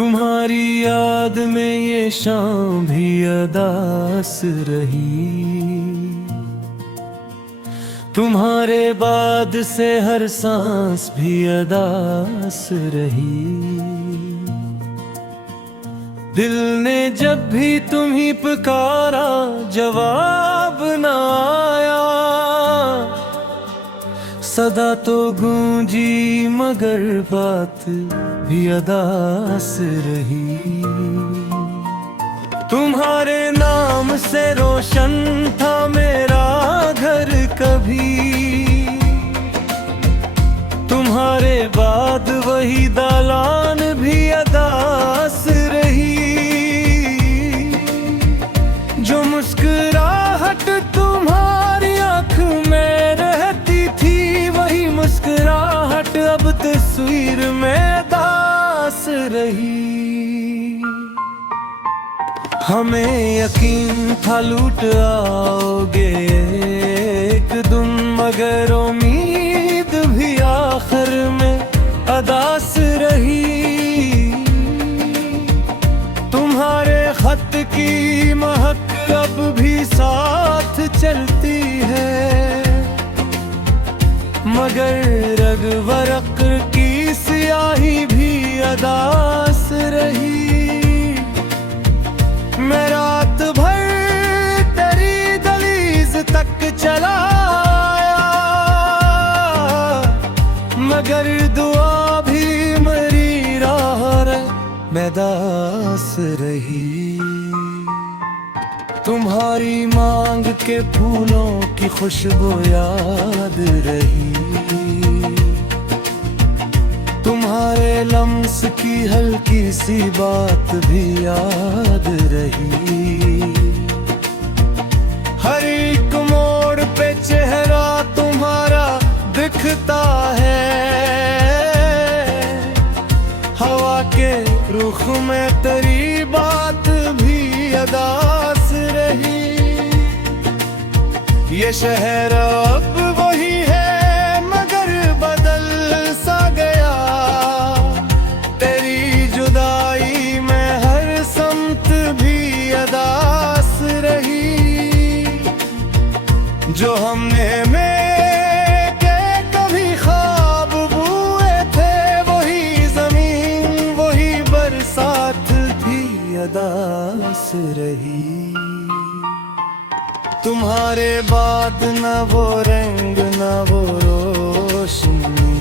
तुम्हारी याद में ये शाम भी अदास रही। तुम्हारे बाद से हर सांस भी अदास रही। दिल ने जब भी तुम्हीं पुकारा जवाब न आया। सदा तो गूंजी मगर बात भी अदास रही। तुम्हारे नाम से रोशन था मेरा घर कभी। तुम्हारे बाद वही दालान भी अदास रही। जो मुस्कुराहट तुम्हारी आँख में रहती थी, वही मुस्कुराहट अब तस्वीर में दास रही। हमें यकीन था लूट आओगे एक दिन, मगर उम्मीद भी आखिर में अदास रही। तुम्हारे खत की महक अब भी साथ चलती है, मगर रग वरक की स्याही भी अदास रही। मैं रात भर तेरी दहलीज तक चला आया, मगर दुआ भी मेरी राह में दास रही। तुम्हारी मांग के फूलों की खुशबू याद रही। तुम्हारे लम्स की हल्की सी बात भी याद रही। हर एक मोड़ पे चेहरा तुम्हारा दिखता है। हवा के रुख में तेरी बात भी अदास रही। ये शहर अब वही है मगर बदल सा गया। तेरी जुदाई में हर समत भी अदास रही। जो हमने में के कभी ख्वाब बुए थे, वही जमीन वही बरसात भी अदास रही। तुम्हारे बाद न वो रंग न वो रोशनी,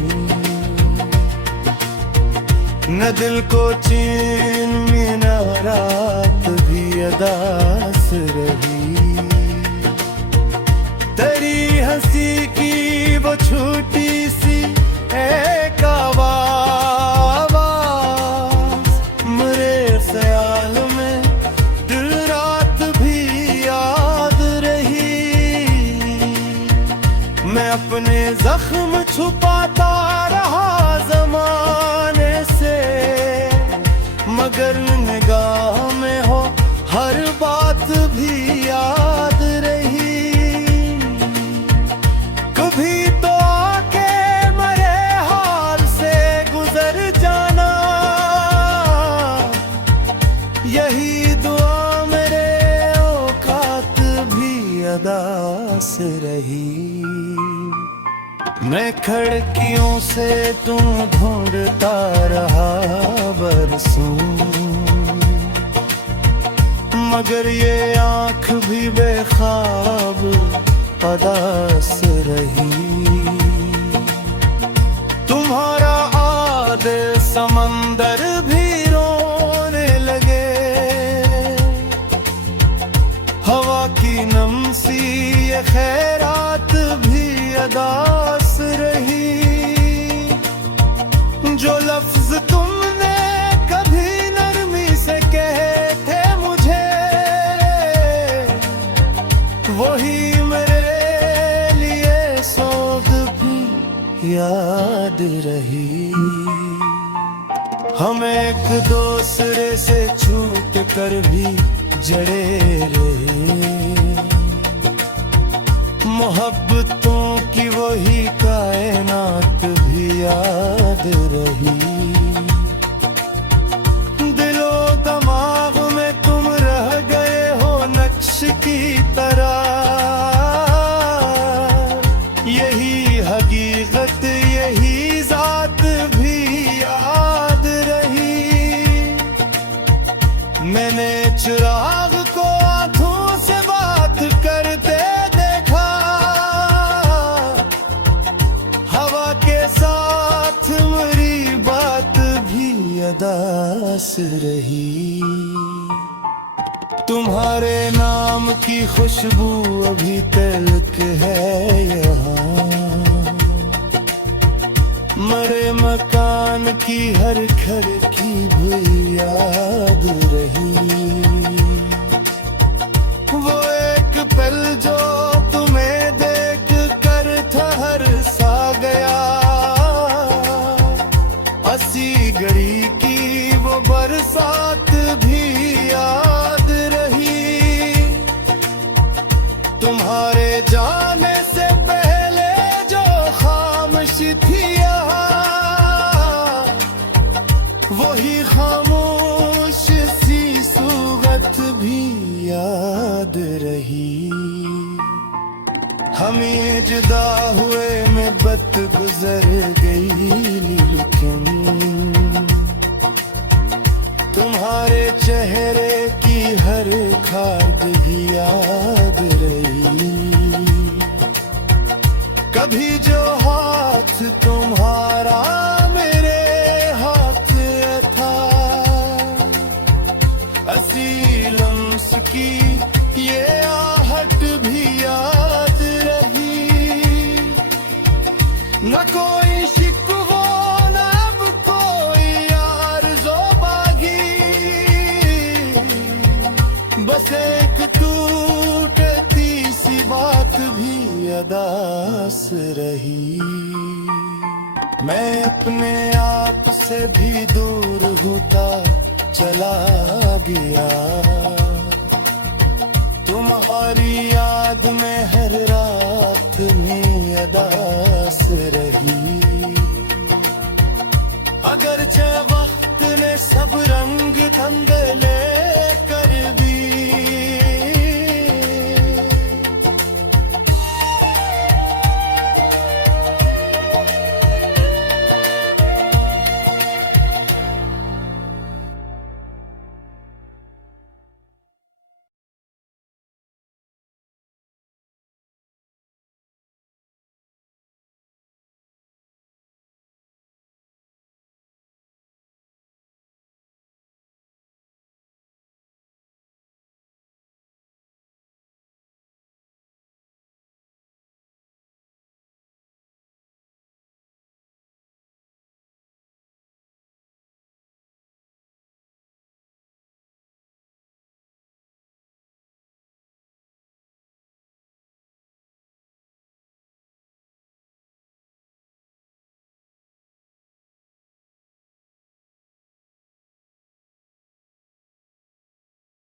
न दिल को चैन में न रात भी अदास रही। तेरी हंसी की वो छोटी सी एक आवाज़ मेरे ख्याल में दिन रात भी याद रही। मैं अपने जख्म छुपाता रहा जमाने से, मगर निगाह में हो हर बात भी याद रही। कभी तो आके मेरे हाल से गुजर जाना, यही दुआ मेरे औकात भी अदास रही। मैं खिड़कियों से तुम ढूंढता रहा बरसों, मगर ये आँख भी बेख्वाब अदास रही। तुम्हारा आदे समंदर भी रोने लगे। हवा की नमसी ये खैरात भी अदास रही। जो लफ्ज तुमने कभी नरमी से कहे थे मुझे, वही मेरे लिए सौग भी याद रही। हम एक दूसरे से छूट कर भी जड़े रहे। मोहब्बतों की वही कायनात भी याद रही। अदास रही। तुम्हारे नाम की खुशबू अभी तक है यहाँ, मरे मकान की हर खिड़की भी याद रही। वो एक पल जो तुम्हें देख कर ठहर सा गया, अस्सी घड़ी की वो बरसात भी याद रही। तुम्हारे जाने से पहले जो खामोशी थी वही खामोश सी सूरत भी याद रही। हमें जुदा हुए में बत गुजर गई, लेकिन तुम्हारे चेहरे की हर खाद भी याद रही। कभी जो हाथ तुम्हारा मेरे हाथ था, अस्सी लम्स की ये आहट भी याद रही। न कोई शिकवा न अब कोई आरज़ो बागी, बस एक टूटती सी बात भी अदास रही। मैं अपने आप से भी दूर होता चला गया, तुम्हारी याद में हर रात में अदास रही। अगरचे वक्त ने सब रंग धंधले